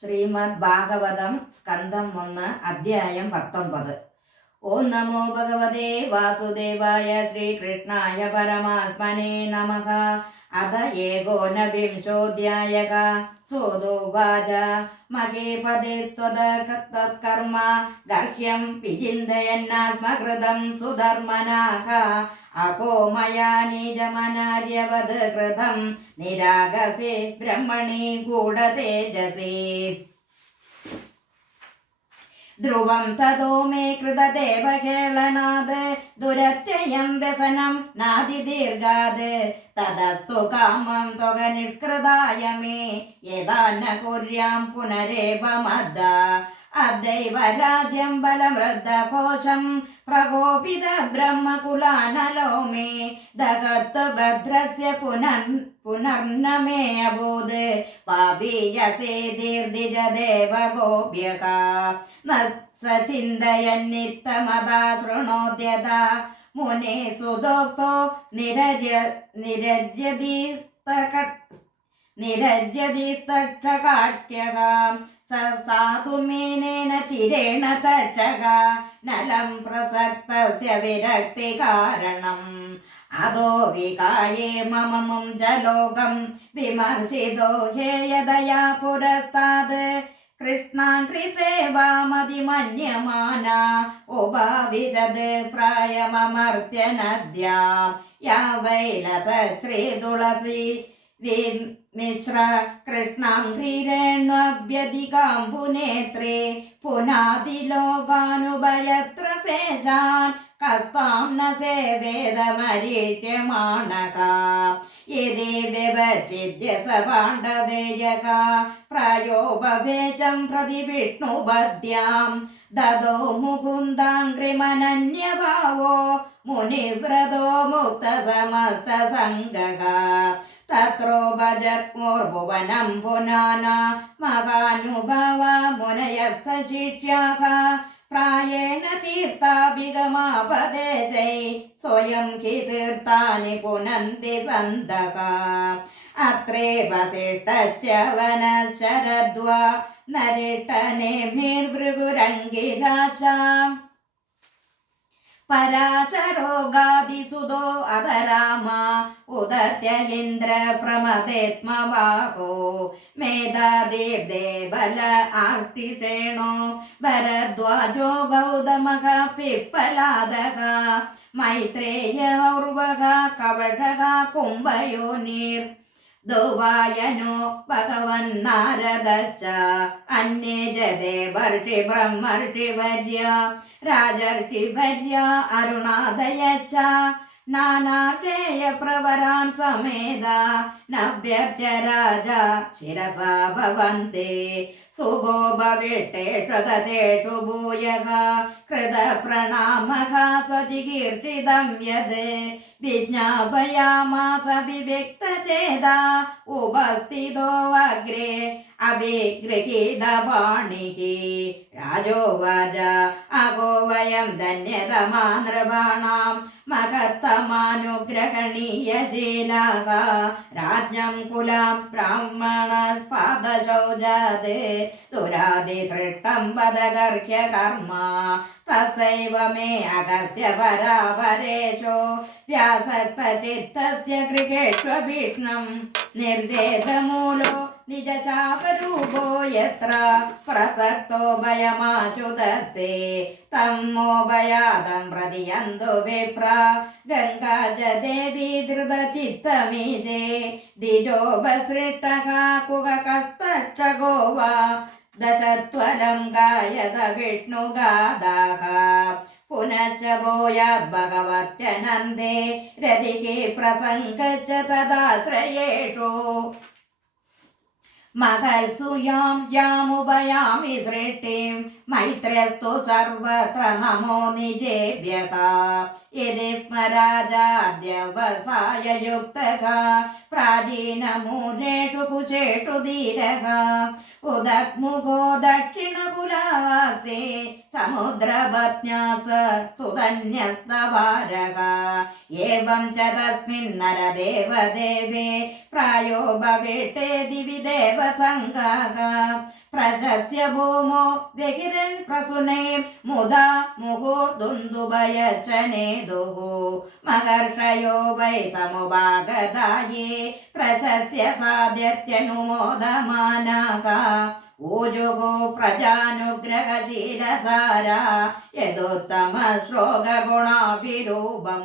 ശ്രീമദ് ഭാഗവതം സ്കന്ധം 1 അധ്യായം 19. ഓം നമോ ഭഗവതേ വാസുദേവായ ശ്രീകൃഷ്ണായ പരമാത്മനേ നമഃ. അത ഏകോനവിംശോऽധ്യായഃ. സോദോവാച മഹീപതി ത്വത്കർമ്മ ഗർഹ്യം വിചിന്തയന്നാത്മകൃതം സുധർമ്മനാഃ. അഹോ മയാ നിജമനാര്യവത് കൃതം നിരാഗസേ ബ്രഹ്മണി ഗൂഢതേജസേ. ധ്രുവം തതോ മേ കൃതദേവഹേളനാത് ദുരത്യയം വ്യസനം നാദിദീർഘാത്. തതസ്തു കാമം ത്വക നിഷ്കൃതായ മേ യഥാ ന കുര്യാം പുനരേവ മദ്ദ. അദ്ദൈവ രാജ്യം ബലമൃദ്ധഘോഷം പ്രകോപിത ബ്രഹ്മകുലാനലോ മേ. ദഗത്തു ഭദ്രസ്യ പുനർന മേ അബോധ് പാപീയസേതിർദിജദേവ ഗോപ്യഃ. ന സ ചിന്തയന്നിത്തമതാ ശൃണോദ്യതാ മുനെ സുദോക്തോ നിരര്യതിസ്തക്ഷകാട്യഃ. സാധുമേനേന ചിരേണ ചക്ഷക നലം പ്രസക്തസ്യ വിരക്തി കാരണം. അതോ വികായേ മമമും ജലോകം വിമർശിതോ ഹേയദയാ പുരസ്താത്. കൃഷ്ണാംഘ്രിസേവാമതിമന്യമാന ഉപാവിശത് പ്രായമമർത്യനദ്യാം. യാ വൈലസ ശ്രീതുളസി മിശ്ര കൃഷ്ണാംഘ്രിരേണ്വഭ്യധികാംബുനേത്രേ. പുനാതിലോകാനുഭയത്ര ശേഷാൻ കസ്താം ന സേവേദമരീക്ഷ്യമാണഃ. യദി വ്യവച്ഛിദ്യ സ പാണ്ഡവേയഃ പ്രായോപവേശം പ്രതി വിഷ്ണുപദ്യാം. ദദോ മുകുന്ദാംഘ്രിമനന്യഭാവോ മുനിവ്രതോ മുക്തസമസ്തസംഗഃ. തത്രോപജത്മുർഭുവനം പുനാന മഹാനുഭവ മുനയസ്ത ശിഷ്യാഃ. പ്രായേണ തീർത്ഥാഭിഗമാപദേശൈ സ്വയം ഹി തീർത്ഥാനി പുനന്തി സന്തഃ. അത്രേ വസിഷ്ഠശ്ച വനശരദ്വാ നരിഷ്ടനേമിർഭൃഗുരംഗിരാശ. പരാശരോഗാദിസുതോ അധരാമ ഉദത്യ ഇന്ദ്ര പ്രമദേത്മവാഹോ. മേധാദീർദേവല ആർട്ടിഷേണോ ഭരദ്വാജോ ഗൗതമഃ പിപ്പലാദഃ. മൈത്രേയ ഔർവഃ കവശഃ കുംഭയോനിർ. ദൗവായനോ ഭഗവന്നാരദശ്ച അന്യേ ജദേവർഷി ബ്രഹ്മർഷിവർയ രാജർഷിഭര്യ അരുണാദയശ്ച. നാനാശ്രേയപ്രവരാൻ സമേത നഭ്യർച്ച്യ രാജാ ശിരസാ ഭവന്തി. സുഖോ ഭവിഷ്ടേഷു തതേഷു ഭൂയഃ കൃതപ്രണാമഃ സ്വചികീർഷിതം യദ്. വിജ്ഞാപയാമാസ വിവിക്തചേതാ ഉപസ്ഥിതോ അഗ്രേ അഭിഗൃഹീതപാണിഃ. രാജോവാച അഹോ വയം ധന്യതമാ നൃപാണാം മഹത്തമാനുഗ്രഹണീയശീലാഃ. രാജ്ഞം കുലാം ബ്രാഹ്മണപാദശൗചാത് ദുരാതിസൃഷ്ടം പദഗർഹ്യ കർമ്മ. തസൈവ മേ അഗസ്യ പരാപരേഷോ വ്യാസക്തചിത്തസ്യ ഗൃഹേഷ്വഭീഷ്ണം. നിർജേതമൂലോ നിജശാപരൂപോ യത്ര പ്രസക്തോ ഭയമാശുധത്തെ. തം മോഭയാദം പ്രതിയന്തു വിപ്ര ഗംഗാജ ദേവി ധൃതചിത്തമീശേ. ദ്വിജോപസൃഷ്ടഃ കുഹകസ്തക്ഷകോ വാ ദശത്വലം ഗായത വിഷ്ണുഗാഥാഃ. പുനശ്ച ഭൂയാദ് ഭഗവത്യനന്ദേ രതികേ പ്രസംഗശ്ച തദാശ്രയേഷു. മഹൽസുയാം യാമുപയാമി സൃഷ്ടിം മൈത്രേസ്തു സർവത്ര നമോ നിജേഭ്യഃ. യദി സ്മ രാജാദ്യവസായയുക്തഃ പ്രാചീനമൂലേഷു കുശേഷു ധീരഃ. ഉദഗ്മുഖോ ദക്ഷിണകുലാസ്തേ സമുദ്രപത്ന്യാസ സുധന്യസ്തവാരഃ. ഏവം ച തസ്മിൻ നരദേവദേവേ പ്രായോ ഭവിഷ്യേതി വിദേവസംഗഃ. പ്രശസ്യ ഭൂമോ വ്യകിരൻ പ്രസുനേ മുദാ മുഹുർദുന്ദുഭയച്ചനേതുഃ മഹർഷയോ വൈ സമുപാഗതായേ പ്രശസ്യ സാധ്യത്യനുമോദമാനാഃ ഊജുഃ പ്രജാനുഗ്രഹശീലസാരാ യദുത്തമശ്ലോകഗുണാഭിരൂപം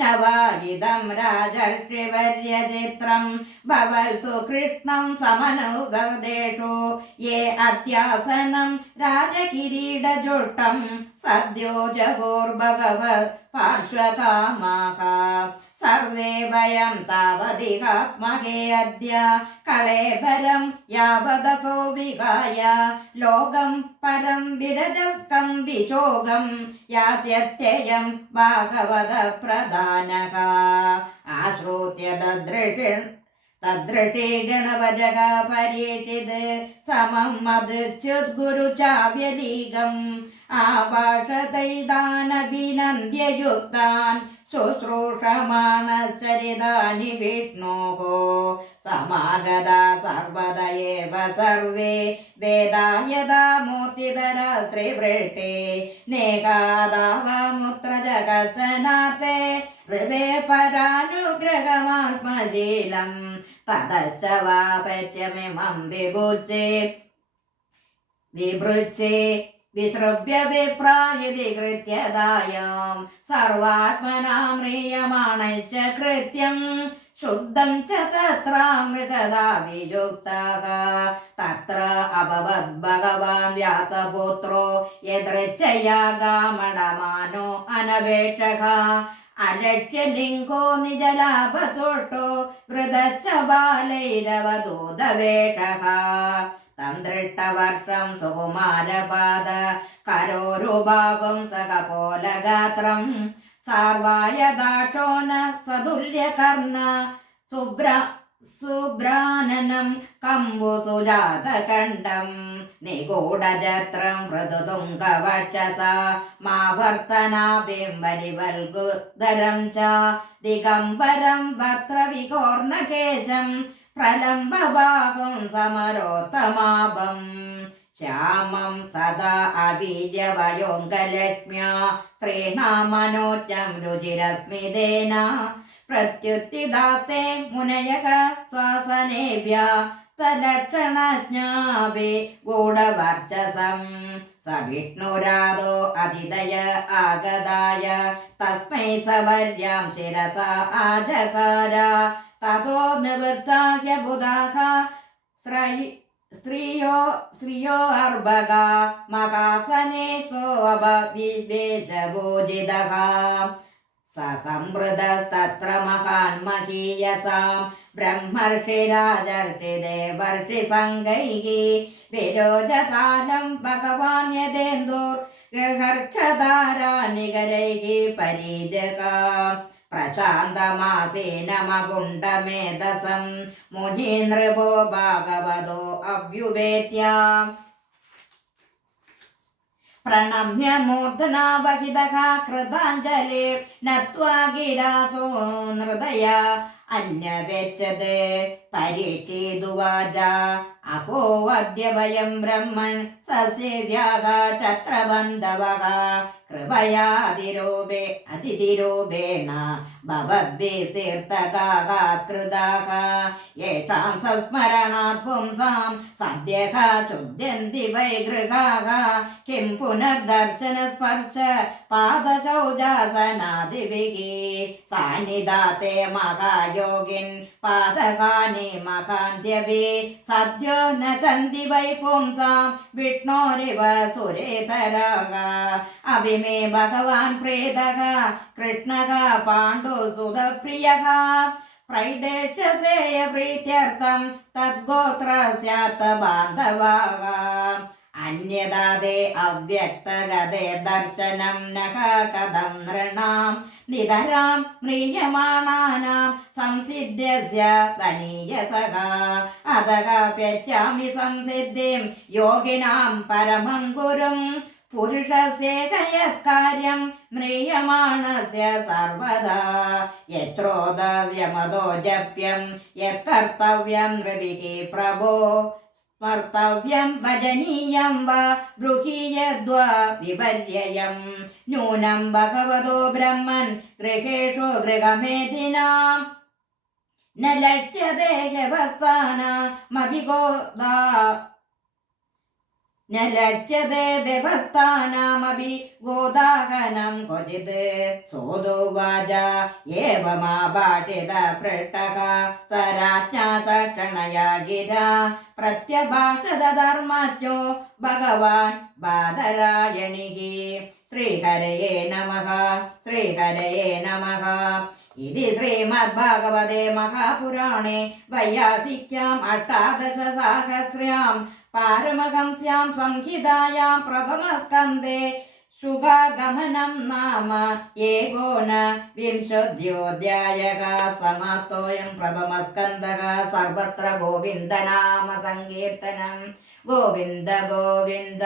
നവായിദം രാജർഷിവർയചിത്രം ഭവത്സു കൃഷ്ണം സമനുഗതേഷു യേ അത്യാസനം രാജകിരീടജുഷ്ടം സദ്യോ ജഗോർഭഗവത് പാർശ്വകാമാഃ സർവേ വയം താവതിഹ സ്മഹേ അദ്യ കളേബരം യാവദസോ വിഹായ ലോകം പരം വിരജസ്കം വിശോകം യാസ്യത്യയം ഭാഗവത പ്രധാനഃ ആശ്രുത്യ തദ്ദൃശേ ഗണവജഃ പരീക്ഷിത് സമം മധുച്യുദ്ഗുരു ചാവ്യലീകം ആഭാഷതൈതാനഭിനന്ദ്യയുക്താൻ ശുശ്രൂഷമാണശ്ചരിതാനി വിഷ്ണോः സമാഗതാ സർവദ ഏവ സർവേ വേദാ യഥാ മോത്തിതരാത്രിവൃഷ്टे നേകാദാവമുത്ര ജഗത്സനാത്തെ ഹൃദേ പരാനുഗ്രഹമാത്മശീലം തതശ്ച വാപച്യമിമം വിഭൃച്ഛേ വിസൃഭ്യ വിപ്രായതി കൃത്യതായാം സർവാത്മനാ മ്രിയമാണശ്ച കൃത്യം ശുദ്ധം ച തത്രാമൃഷദാ വിയുക്തഃ തത്ര അഭവത് ഭഗവാൻ വ്യാസപുത്രോ യദൃച്ഛയാ ഗാമണമാനോ അനപേക്ഷഃ അലക്ഷ്യലിംഗോ നിജലാഭതുഷ്ടോ വൃതശ്ച ബാലൈരവധൂതവേഷഃ തം ദൃഷ്ടവർഷം സുകുമാരപാദ കരോരുഭാഗം സകപോലഗാത്രം സാർവായദാക്ഷോ ന സതുല്യകർണ സുബ്രാനനം കമ്പുസുജാതകണ്ഠം നിഗൂഢജത്രം മൃദുതുംഗവക്ഷസ മാവർത്തനാഭിം വലിവൽഗുദരം ച ദിഗംബരം വക്രവികോർണകേശം പ്രലംബഭാഗം സമരോത്തമാഭം ശ്യാമം സദാ അബീജവയോങ്കലക്ഷ്മ്യാ സ്ത്രീണാമനോജം രുചിരസ്മിതേന പ്രത്യുത്തിദാത്തെ മുനയഃ ശ്വാസനേഭ്യ സലക്ഷണജ്ഞാപി ഗൂഢവർച്ചസം സ വിഷ്ണുരാദോ അതിദയ ആഗതായ തസ്മൈ സവർയാം ശിരസ ആജകാര തതോ നിവൃത്തായ ബുധാഃ സ്ത്രിയോ അർഭക മഹാസനേ സോऽപവിവേശഭോജിതഃ സസംവൃതസ്തത്ര മഹാൻ മഹീയസാം ബ്രഹ്മർഷിരാജർഷിദേവർഷിസംഗൈഃ വിരോചകാലം ഭഗവാൻ യഥേന്ദുർഗഹർഷധാരാനികരൈഃ പരീജക പ്രശാന്തമാസീനമകുണ്ടമേധസം മുനീനൃപോ ഭാഗവതോ അഭ്യുപേത്യ പ്രണമ്യ മൂർധനാ വഹിതഃ കൃതാഞ്ജലി നത്വാ ഗിരാസോ നൃദയ അന്യഗച്ഛത് പരീക്ഷിതുവാച അഹോ അദ്യ വയം ബ്രഹ്മൻ സസേവ്യാഃ ക്ഷത്രബന്ധവഃ കൃപയാ അതിഥിരൂപേണ ഭവദ്ഭിസ്തീർത്ഥകാസ്കൃതാഃ യേഷാം സംസ്മരണാത് പുംസാം സദ്യഃ ശുദ്ധ്യന്തി വൈ ഗൃഹാഃ കിം പുനർദർശന സ്പർശ പാദശൗചാസനാദിഭിः സാന്നിധാത്തെ മഹായോഗിൻ പാദകാനി മഹാന്ത്യഭി സദ്യോ ന ചന്തി വൈ പുംസാം വിഷ്ണോരിവ സുരേതരഃ അഭിമേ ഭഗവാൻ പ്രീതഃ കൃഷ്ണഃ പാണ്ഡുസുതപ്രിയഃ പ്രൈദേഷ്യസേയ പ്രീത്യർത്ഥം തദ്ഗോത്രസ്യാത് ബാന്ധവാഃ അന്യദാദേ അവ്യക്തഗതേ ദർശനം നഃ കഥം നൃണാം നിതരാം മ്രിയമാണാനാം സംസിദ്ധ്യസ്യ വനീയസഃ അതഃ പശ്യാമി സംസിദ്ധിം യോഗിനാം പരമം ഗുരും പുരുഷസ്യേകയത്കാര്യം മ്രിയമാണസ്യ സർവദാ യത്രോദവ്യമതോ ജപ്യം യത്കർത്തവ്യം നൃഭിः പ്രഭോ कर्तव्यं भजनीयं वा ब्रूहि यद्वा विपर्ययं नूनं भगवतो ब्रह्मन् गृहेषु गृहमेधिनां न लक्ष्यते ह्यवस्थानमभिगोदा न लक्ष्यते व्यवस्थानामपि गोदाहनं क्वचित् सोदोवाच एवमाभाषित पृष्टः स राज्ञा सक्षणया गिरा प्रत्यभाषत धर्मज्ञो भगवान् बादरायणिः श्रीहरये नमः श्रीहरये नमः इति श्रीमद्भागवते महापुराणे वैयासिक्याम् अष्टादशसाहस्र्यां पारमहंस्यां संहितायां प्रथमस्कन्धे शुभागमनं नाम एकोनविंशोऽध्यायः समाप्तोऽयं प्रथमस्कन्धः सर्वत्र गोविन्दनाम संकीर्तनं गोविन्द गोविन्द।